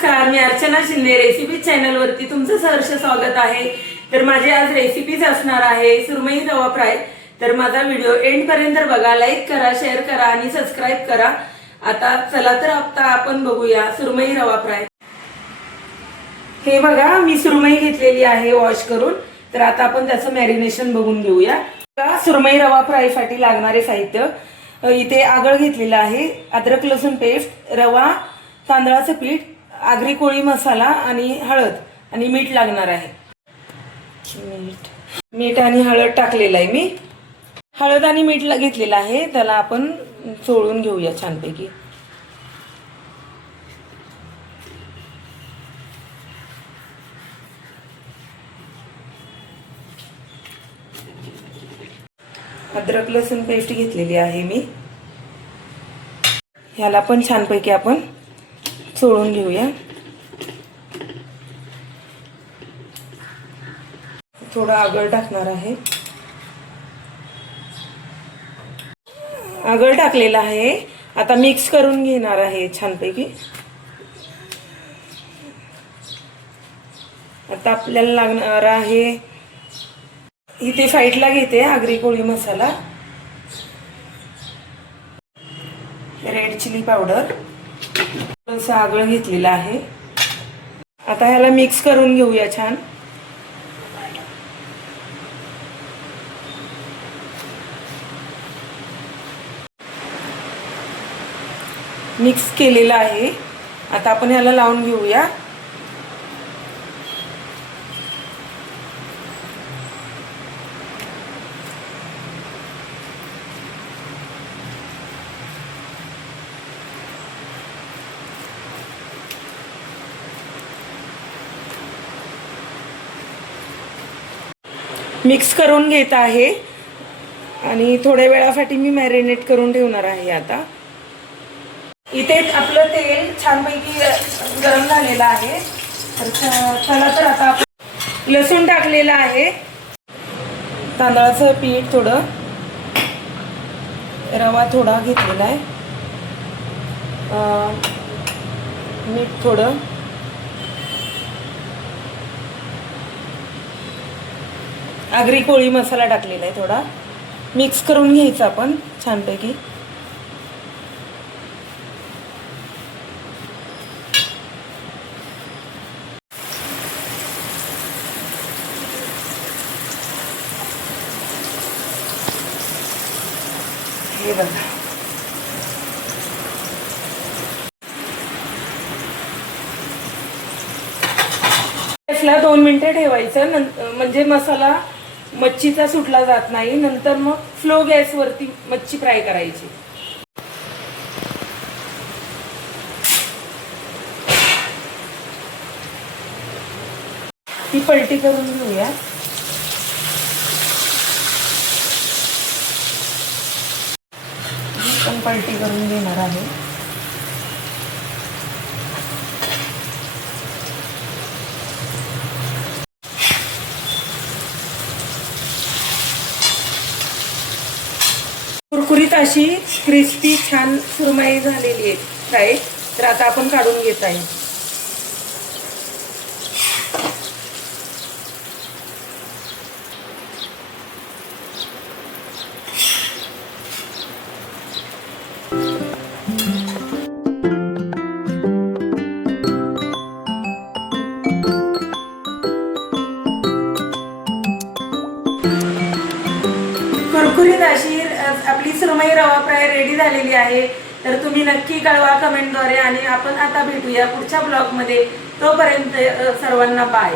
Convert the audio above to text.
नमस्कार, मी अर्चना शिंदे रेसिपी चॅनलवरती तुमचं सहर्ष स्वागत आहे। तर माझे आज रेसिपीज असणार आहे सुरमई रवा फ्राय। तर माझा व्हिडिओ एंड पर्यंत बघा, लाईक करा, शेअर करा आणि सबस्क्राइब करा। आता चला तर आता आपण बघूया सुरमई रवा फ्राय। हे बघा, मी सुरमई घेतलेली आहे वॉश करून। तर आता आपण त्याचं मॅरिनेशन बघून घेऊया। सुरमई रवा फ्राय साठी लागणारे साहित्य इथे आगळ घेतलेला आहे, अद्रक लसूण पेस्ट, रवा, तांदळाचं पीठ, आगरी कोळी मसाला आणि हळद आणि मीठ लागणार आहे। मीठ आणि हळद टाकलेलं आहे मी। हळद आणि मीठ घेतलेलं आहे, त्याला आपण चोळून घेऊया छानपैकी। अद्रक लसूण पेस्ट घेतलेली आहे मी, ह्याला पण छानपैकी आपण चोळून घेऊया। थोडा आगळ टाकणार आहे, आगळ टाकलेला आहे। आता मिक्स करून घेणार आहे छानपैकी। आता आपल्याला लागणार आहे, इथे साईडला घेते आगरी कोळी मसाला, रेड चिली पावडर, थोडंसं आगळ घेतलेला आहे। आता ह्याला मिक्स करून घेऊया छान। मिक्स केलेला आहे, आता आपण ह्याला लावून घेऊया। मिक्स करून घेत आहे आणि थोड्या वेळासाठी मी मॅरिनेट करून ठेवणार आहे। आता इथे आपलं तेल छानपैकी गरम झालेलं आहे। तर चला तर आता आपण लसूण टाकलेलं आहे, तांदळाचं पीठ थोडं, रवा थोडा घेतलेला आहे, मीठ थोडं, आगरी कोळी मसाला टाकलेला आहे थोडा। मिक्स करून घ्यायचं आपण छानपैकी। हे बघा, गॅसला 2 मिनिटं ठेवायचं, म्हणजे मसाला मच्छीचा सुटला जात नाही। नंतर मग स्लो गॅसवरती मच्छी फ्राय करायची। ती पलटी करून घेऊया। पण पलटी करून घेणार आहे। कुरकुरीत अशी क्रिस्पी छान सुरमई झालेली आहे फ्राय। तर आता आपण काढून घेत आहे। कुरकुरीत अशी आपली सुरमई रवा फ्राय रेडी झालेली आहे। तर तुम्ही नक्की कळवा कमेंटद्वारे, आणि आपण आता भेटूया पुढच्या ब्लॉगमध्ये। तोपर्यंत सर्वांना बाय।